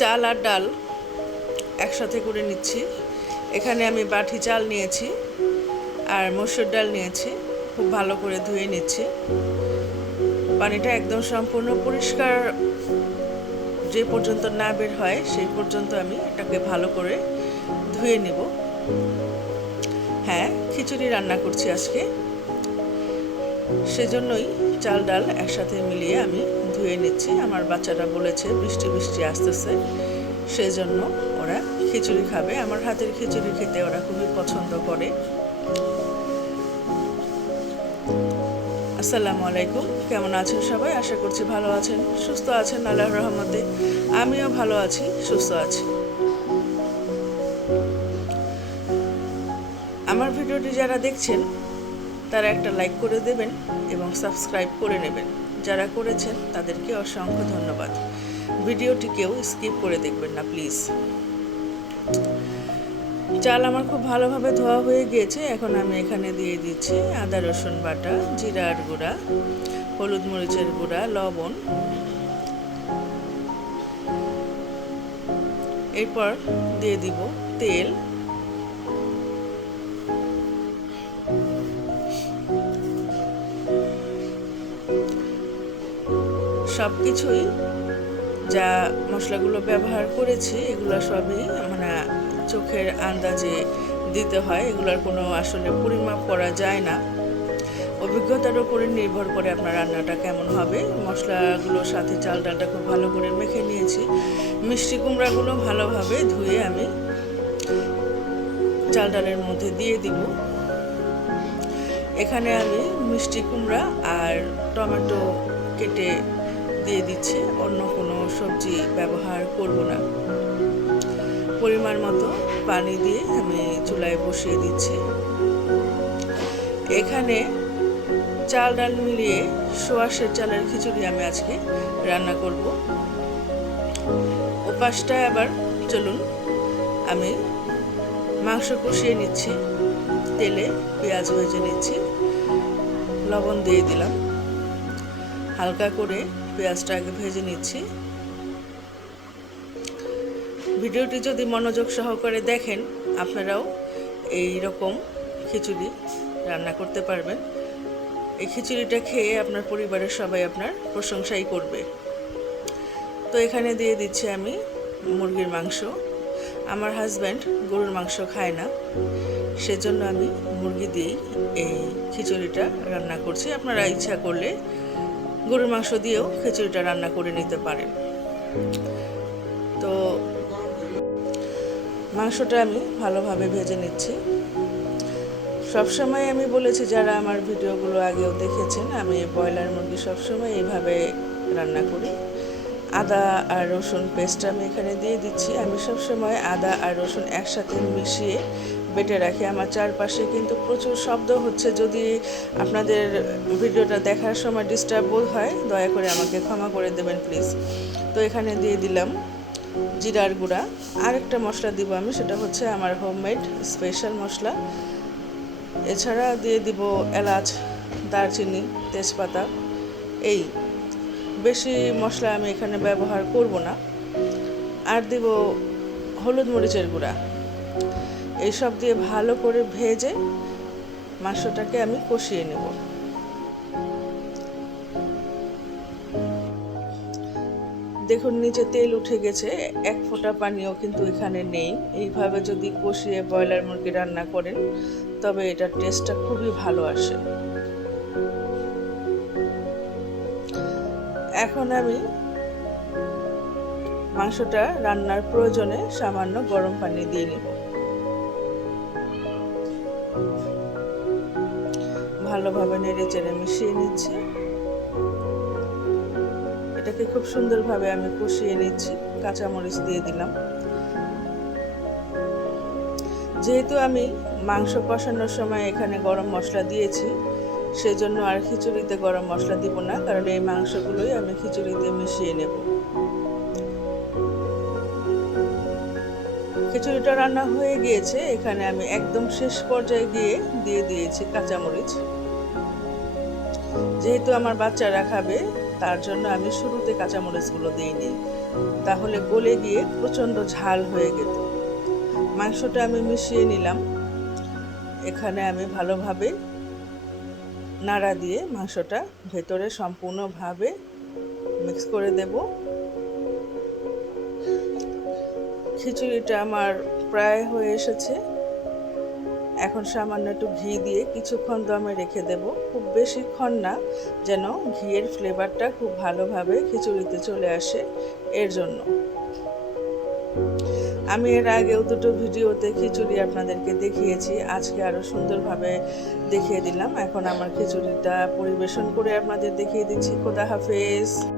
চাল আর ডাল একসাথে করে নিচ্ছি। এখানে আমি বাটি চাল নিয়েছি আর মসুর ডাল নিয়েছি, খুব ভালো করে ধুয়ে নিচ্ছি। পানিটা একদম সম্পূর্ণ পরিষ্কার যে পর্যন্ত না বের হয় সেই পর্যন্ত আমি এটাকে ভালো করে ধুয়ে নেব। হ্যাঁ, খিচুড়ি রান্না করছি আজকে, সেজন্যই চাল ডাল একসাথে মিলিয়ে আমি ধুয়ে নিচ্ছি। আমার বাচ্চারা বলেছে বৃষ্টি বৃষ্টি আসতেছে, সেজন্য ওরা খিচুড়ি খাবে। আমার হাতের খিচুড়ি খেতে ওরা খুবই পছন্দ করে। আসসালামু আলাইকুম, কেমন আছেন সবাই? আশা করছি ভালো আছেন, সুস্থ আছেন আল্লাহর রহমতে। আমিও ভালো আছি, সুস্থ আছি। আমার ভিডিওটি যারা দেখছেন তারা একটা লাইক করে দেবেন এবং সাবস্ক্রাইব করে নেবেন। যারা করেছেন তাদেরকে অসংখ্য ধন্যবাদ। ভিডিওটি কেউ স্কিপ করে দেখবেন না প্লিজ। চাল আমার খুব ভালোভাবে ধোয়া হয়ে গিয়েছে। এখন আমি এখানে দিয়ে দিচ্ছি আদা রসুন বাটা, জিরার গুঁড়া, হলুদ মরিচের গুঁড়া, লবণ। এরপর দিয়ে দিব তেল, সব কিছুই যা মশলাগুলো ব্যবহার করেছি এগুলো সবই মানে চোখের আন্দাজে দিতে হয়। এগুলোর কোনো আসলে পরিমাপ করা যায় না, অভিজ্ঞতার উপরে নির্ভর করে আপনার রান্নাটা কেমন হবে। মশলাগুলোর সাথে চাল ডালটা খুব ভালো করে মেখে নিয়েছি। মিষ্টি কুমড়াগুলো ভালোভাবে ধুয়ে আমি চাল ডালের মধ্যে দিয়ে দিব। এখানে আমি মিষ্টি কুমড়া আর টমেটো কেটে দিয়ে দিচ্ছি, অন্য কোনো সবজি ব্যবহার করব না। পরিমাণ মতো পানি দিয়ে আমি চুলায় বসিয়ে দিচ্ছি। এখানে চাল ডাল মিলিয়ে সোয়াশের চালের খিচুড়ি আমি আজকে রান্না করব। ও পাশটায় আবার চলুন আমি মাংস কষিয়ে নিচ্ছি। তেলে পেঁয়াজ ভেজে নিচ্ছি, লবণ দিয়ে দিলাম, হালকা করে পেঁয়াজটা আগে ভেজে নিচ্ছি। ভিডিওটি যদি মনোযোগ সহকারে দেখেন আপনারাও এই রকম খিচুড়ি রান্না করতে পারবেন। এই খিচুড়িটা খেয়ে আপনার পরিবারের সবাই আপনার প্রশংসাই করবে। তো এখানে দিয়ে দিচ্ছি আমি মুরগির মাংস। আমার হাজব্যান্ড গরুর মাংস খায় না, সেজন্য আমি মুরগি দিয়েই এই খিচুড়িটা রান্না করছি। আপনারা ইচ্ছা করলে গরুর মাংস দিয়েও খিচুড়িটা রান্না করে নিতে পারেন। তো মাংসটা আমি ভালোভাবে ভেজে নিচ্ছি। সবসময় আমি বলেছি, যারা আমার ভিডিওগুলো আগেও দেখেছেন, আমি ব্রয়লার মুরগি সবসময় এইভাবে রান্না করি। আদা আর রসুন পেস্ট আমি এখানে দিয়ে দিচ্ছি। আমি সবসময় আদা আর রসুন একসাথে মিশিয়ে বেটে রাখি। আমার চারপাশে কিন্তু প্রচুর শব্দ হচ্ছে, যদি আপনাদের ভিডিওটা দেখার সময় ডিস্টার্ব বোধ হয় দয়া করে আমাকে ক্ষমা করে দেবেন প্লিজ। তো এখানে দিয়ে দিলাম জিরার গুঁড়া। আরেকটা মশলা দিব আমি, সেটা হচ্ছে আমার হোমমেড স্পেশাল মশলা। এছাড়া দিয়ে দিব এলাচ, দারচিনি, তেজপাতা। এই বেশি মশলা আমি এখানে ব্যবহার করব না। আর দিব হলুদ মরিচের গুঁড়া। এইসব দিয়ে ভালো করে ভেজে মাংসটাকে আমি কষিয়ে নেব। দেখুন নিচে তেল উঠে গেছে, এক ফোঁটা পানিও কিন্তু এখানে নেই। এইভাবে যদি কষিয়ে ব্রয়লার মুরগি রান্না করেন তবে এটার টেস্টটা খুবই ভালো আসে। এখন আমি মাংসটা রান্নার প্রয়োজনে সামান্য গরম পানি দিয়ে নেব। ভালোভাবে নেড়ে চেড়ে মিশিয়ে নিচ্ছি। এটাকে খুব সুন্দরভাবে আমি কষিয়ে নিচ্ছি। কাঁচামরিচ দিয়ে দিলাম। যেহেতু আমি মাংস কষানোর সময় এখানে গরম মশলা দিয়েছি, সেজন্য আর খিচুড়িতে গরম মশলা দিব না, কারণ এই মাংসগুলোই আমি খিচুড়িতে মিশিয়ে নেব। খিচুড়িটা রান্না হয়ে গিয়েছে। এখানে আমি একদম শেষ পর্যায়ে গিয়ে দিয়ে দিয়েছি কাঁচামরিচ। যেহেতু আমার বাচ্চারা খাবে তার জন্য আমি শুরুতে কাঁচামরিচগুলো দিইনি। তাহলে গলে গিয়ে প্রচণ্ড ঝাল হয়ে যেত। মাংসটা আমি মিশিয়ে নিলাম। এখানে আমি ভালোভাবে নাড়া দিয়ে মাংসটা ভেতরে সম্পূর্ণভাবে মিক্স করে দেব। খিচুড়িটা আমার প্রায় হয়ে এসেছে। এখন সামান্য একটু ঘি দিয়ে কিছুক্ষণ দমে রেখে দেব, খুব বেশিক্ষণ না, যেন ঘিয়ের ফ্লেভারটা খুব ভালোভাবে খিচুড়িতে চলে আসে, এর জন্য। আমি এর আগেও দুটো ভিডিওতে খিচুড়ি আপনাদেরকে দেখিয়েছি, আজকে আরও সুন্দরভাবে দেখিয়ে দিলাম। এখন আমার খিচুড়িটা পরিবেশন করে আপনাদের দেখিয়ে দিচ্ছি। খোদা হাফেজ।